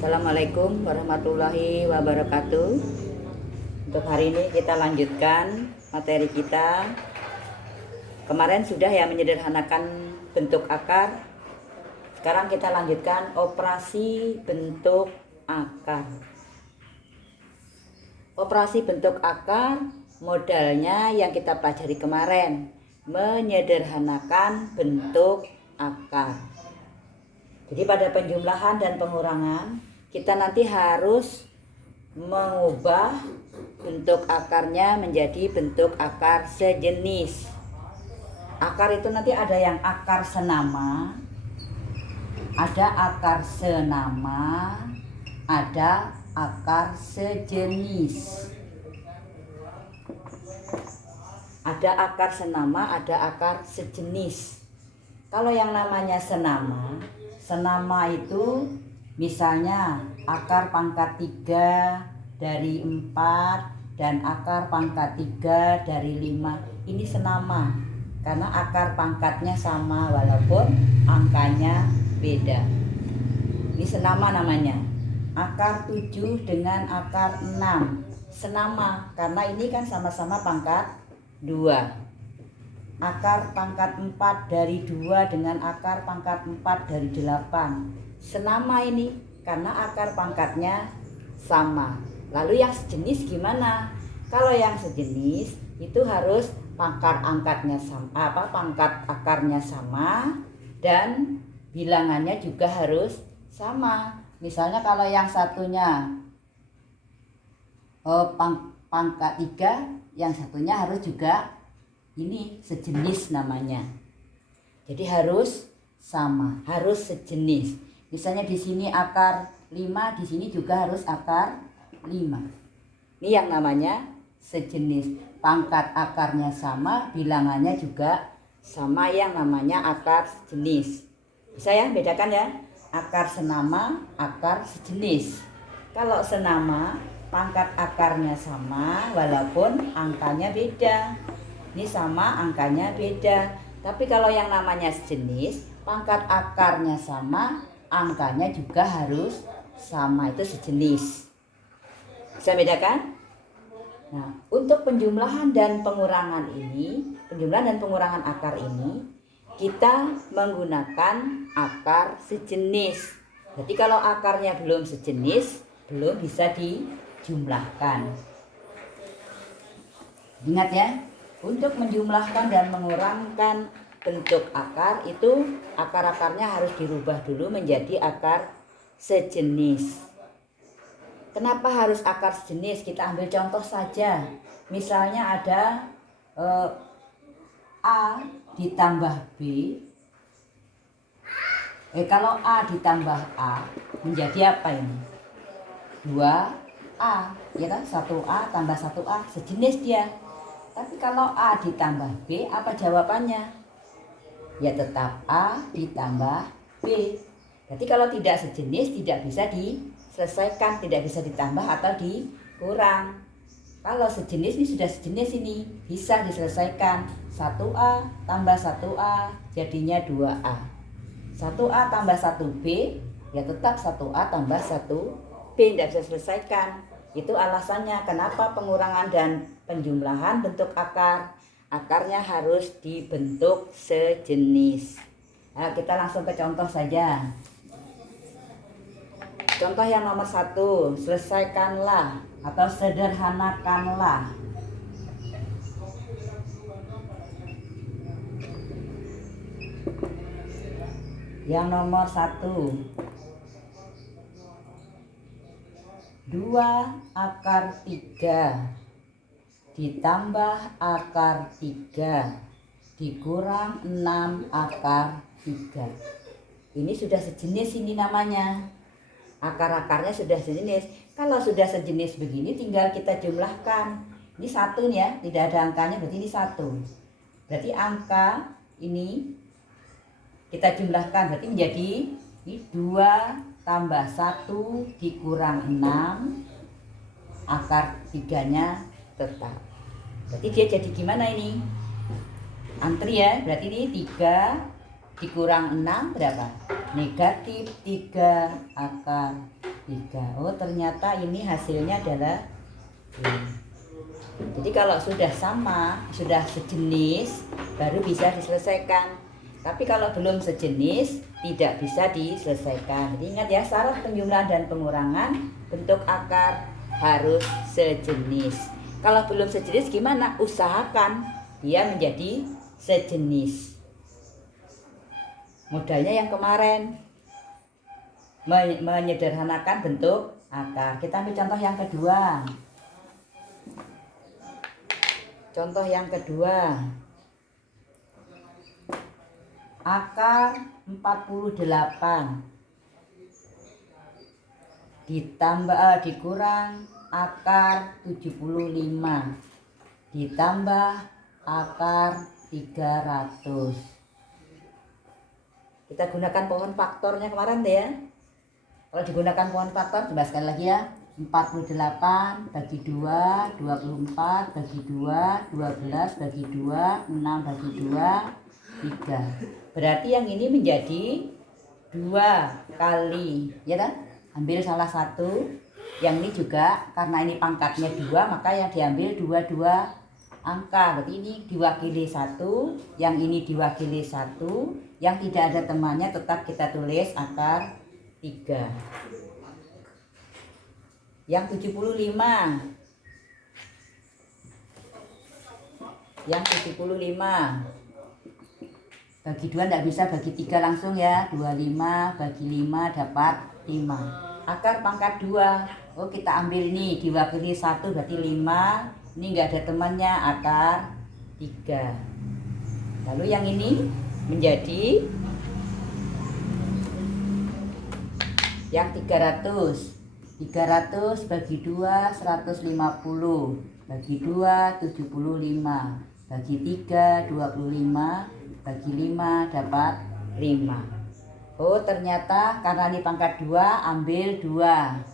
Assalamualaikum warahmatullahi wabarakatuh. Untuk hari ini kita lanjutkan materi kita. Kemarin sudah ya menyederhanakan bentuk akar. Sekarang kita lanjutkan operasi bentuk akar. Operasi bentuk akar modalnya yang kita pelajari kemarin, menyederhanakan bentuk akar. Jadi pada penjumlahan dan pengurangan kita nanti harus mengubah bentuk akarnya menjadi bentuk akar sejenis. Akar itu nanti ada yang akar senama, ada akar senama, ada akar sejenis. Ada akar senama, ada akar sejenis. Kalau yang namanya senama itu misalnya akar pangkat 3 dari 4 dan akar pangkat 3 dari 5. Ini senama karena akar pangkatnya sama walaupun angkanya beda. Ini senama namanya. Akar 7 dengan akar 6 senama karena ini kan sama-sama pangkat 2. Akar pangkat 4 dari 2 dengan akar pangkat 4 dari 8 senama ini karena akar pangkatnya sama. Lalu yang sejenis gimana? Kalau yang sejenis itu harus pangkat akarnya sama dan bilangannya juga harus sama. Misalnya kalau yang satunya pangkat 3, yang satunya harus juga ini sejenis namanya. Jadi harus sama, harus sejenis. Misalnya di sini akar 5, di sini juga harus akar 5. Ini yang namanya sejenis. Pangkat akarnya sama, bilangannya juga sama, yang namanya akar sejenis. Bisa ya bedakan ya? Akar senama, akar sejenis. Kalau senama, pangkat akarnya sama walaupun angkanya beda. Ini sama, angkanya beda. Tapi kalau yang namanya sejenis, pangkat akarnya sama, angkanya juga harus sama, itu sejenis. Bisa bedakan? Nah, untuk penjumlahan dan pengurangan ini, penjumlahan dan pengurangan akar ini, kita menggunakan akar sejenis. Jadi kalau akarnya belum sejenis, belum bisa dijumlahkan. Ingat ya, untuk menjumlahkan dan mengurangkan bentuk akar itu akar-akarnya harus dirubah dulu menjadi akar sejenis. Kenapa harus akar sejenis? Kita ambil contoh saja. Misalnya ada A ditambah B. Kalau A ditambah A menjadi apa ini? 2A, ya kan? 1A tambah 1A sejenis dia. Tapi kalau A ditambah B, apa jawabannya? Ya tetap A ditambah B. Jadi kalau tidak sejenis tidak bisa diselesaikan, tidak bisa ditambah atau dikurang. Kalau sejenis ini sudah sejenis, ini bisa diselesaikan. 1A tambah 1A jadinya 2A. 1A tambah 1B ya tetap 1A tambah 1B, tidak bisa diselesaikan. Itu alasannya kenapa pengurangan dan penjumlahan bentuk akar. Akarnya harus dibentuk sejenis. Nah, kita langsung ke contoh saja. Contoh yang nomor 1, selesaikanlah atau sederhanakanlah. Yang nomor 1, 2 akar 3 ditambah akar 3 dikurang 6 akar 3. Ini sudah sejenis, ini namanya. Akar-akarnya sudah sejenis. Kalau sudah sejenis begini tinggal kita jumlahkan. Ini 1 nih ya, tidak ada angkanya, berarti ini 1. Berarti angka ini kita jumlahkan, berarti menjadi ini 2 tambah 1 dikurang 6 akar 3-nya tetap. Berarti dia jadi gimana ini? Antri ya, berarti ini 3 dikurang 6 berapa? Negatif 3 akar 3. Oh ternyata ini hasilnya adalah ini. Jadi kalau sudah sama, sudah sejenis, baru bisa diselesaikan. Tapi kalau belum sejenis, tidak bisa diselesaikan. Jadi ingat ya, syarat penjumlahan dan pengurangan bentuk akar harus sejenis. Kalau belum sejenis gimana? Usahakan dia menjadi sejenis. Modalnya yang kemarin, menyederhanakan bentuk akar. Kita ambil contoh yang kedua. Contoh yang kedua, akar 48 dikurang akar 75 ditambah akar 300. Kita gunakan pohon faktornya kemarin deh ya. Kalau digunakan pohon faktor, coba sekali lagi ya. 48 bagi 2, 24 bagi 2, 12 bagi 2, 6 bagi 2, 3. Berarti yang ini menjadi 2 kali, ya kan? Ambil salah satu. Yang ini juga, karena ini pangkatnya 2, maka yang diambil 2 angka. Berarti ini diwakili 1, yang ini diwakili 1, yang tidak ada temannya tetap kita tulis akar 3. Yang 75, bagi 2 tidak bisa, bagi 3 langsung ya. 25 bagi 5 dapat 5. Akar pangkat 2. Oh kita ambil nih, diwakili 1 berarti 5. Ini enggak ada temannya, akar 3. Lalu yang ini menjadi yang 300. 300 bagi 2 150, bagi 2 75, bagi 3 25, bagi 5 dapat 5. Oh ternyata karena ini pangkat 2, ambil 2.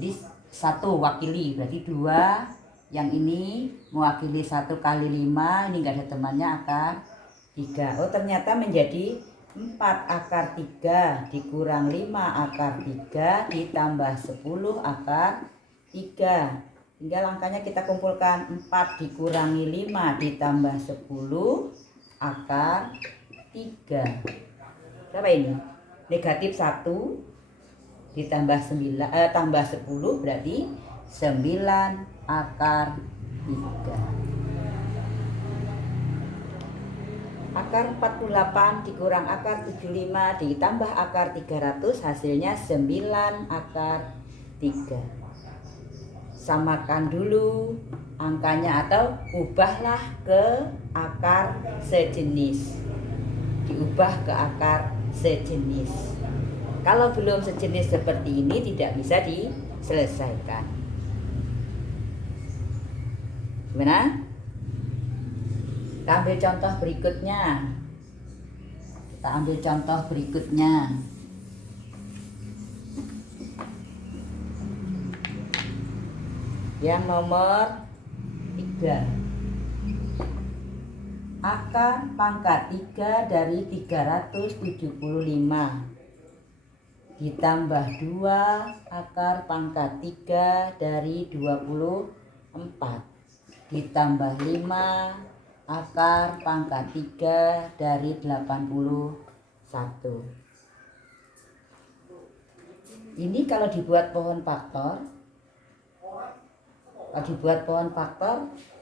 Jadi 1 wakili, berarti 2. Yang ini mewakili 1 kali 5, ini enggak ada temannya, akar 3. Oh ternyata menjadi 4 akar 3 dikurang 5 akar 3 ditambah 10 akar 3. Tinggal angkanya kita kumpulkan. 4 dikurangi 5 ditambah 10 akar 3. Berapa ini? Negatif 1 ditambah 9 tambah 10 berarti 9 akar 3. Akar 48 dikurang akar 75 ditambah akar 300 hasilnya 9 akar 3. Samakan dulu angkanya atau ubahlah ke akar sejenis. Diubah ke akar sejenis. Kalau belum sejenis seperti ini tidak bisa diselesaikan. Gimana? Kita ambil contoh berikutnya. Yang nomor 3. Akar pangkat 3 dari 375 ditambah 2 akar pangkat 3 dari 24 ditambah 5 akar pangkat 3 dari 81. Ini kalau dibuat pohon faktor,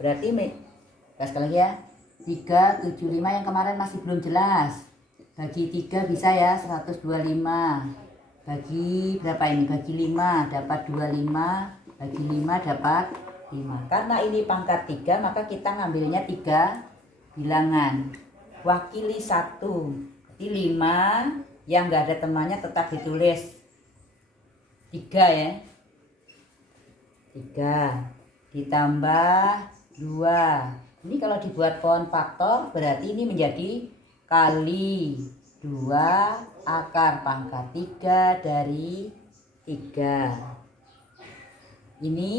berarti sekali lagi ya, 375 yang kemarin masih belum jelas. Bagi 3 bisa ya 125. Bagi berapa ini? Bagi 5 dapat 25. Bagi 5 dapat 5. Karena ini pangkat 3, maka kita ngambilnya 3 bilangan. Wakili 1. Jadi 5 yang enggak ada temannya tetap ditulis 3 ya. 3 ditambah 2. Ini kalau dibuat pohon faktor berarti ini menjadi kali 2 akar pangkat 3 dari 3. Ini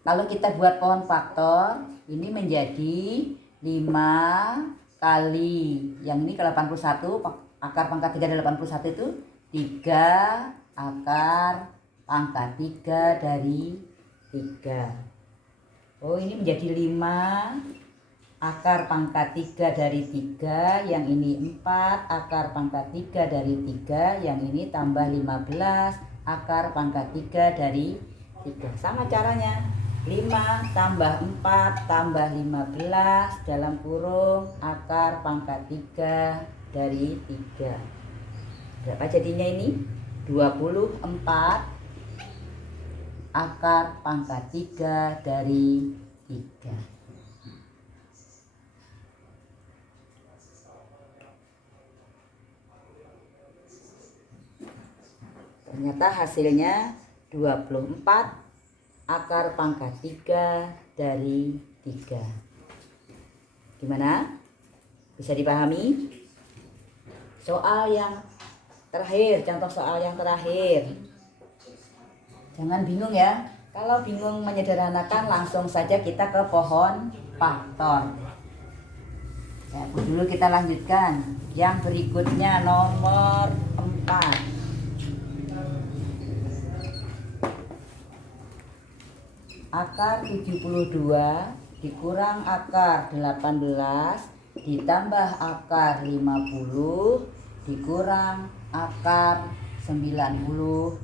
kalau kita buat pohon faktor, ini menjadi 5 kali, yang ini ke 81, akar pangkat 3 dari 81 itu 3 akar pangkat 3 dari 3. Oh, ini menjadi 5 akar pangkat 3 dari 3, yang ini 4 akar pangkat 3 dari 3, yang ini tambah 15 akar pangkat 3 dari 3. Sama caranya, 5 tambah 4 tambah 15 dalam kurung akar pangkat 3 dari 3. Berapa jadinya ini? 24 akar pangkat 3 dari 3. Ternyata hasilnya 24 akar pangkat 3 dari 3. Gimana? Bisa dipahami? Soal yang terakhir, contoh soal yang terakhir. Jangan bingung ya. Kalau bingung menyederhanakan, langsung saja kita ke pohon faktor. Ya, dulu kita lanjutkan. Yang berikutnya nomor 4. Akar 72 dikurang akar 18 ditambah akar 50 dikurang akar 98.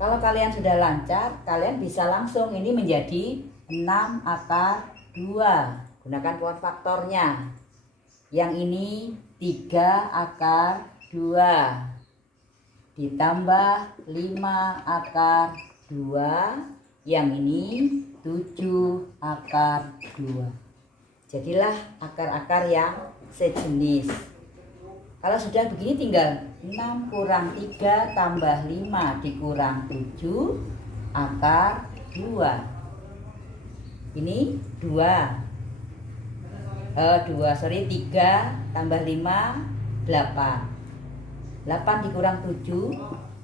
Kalau kalian sudah lancar, kalian bisa langsung ini menjadi 6 akar 2. Gunakan pohon faktornya. Yang ini 3 akar 2 ditambah 5 akar 2, yang ini 7 akar 2. Jadilah akar-akar yang sejenis. Kalau sudah begini tinggal 6 kurang 3 tambah 5 dikurang 7 akar 2. Ini 3 tambah 5 8. 8 dikurang 7,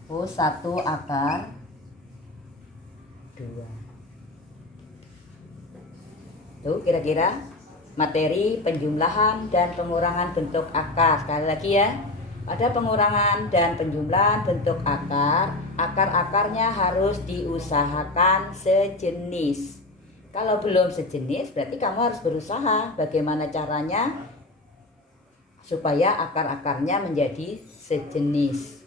oh 1 akar 2. Tuh kira-kira materi penjumlahan dan pengurangan bentuk akar. Sekali lagi ya, pada pengurangan dan penjumlahan bentuk akar, akar-akarnya harus diusahakan sejenis. Kalau belum sejenis, berarti kamu harus berusaha bagaimana caranya supaya akar-akarnya menjadi sejenis.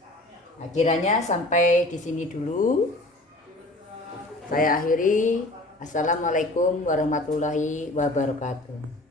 Nah, kiranya sampai di sini dulu. Saya akhiri. Assalamualaikum warahmatullahi wabarakatuh.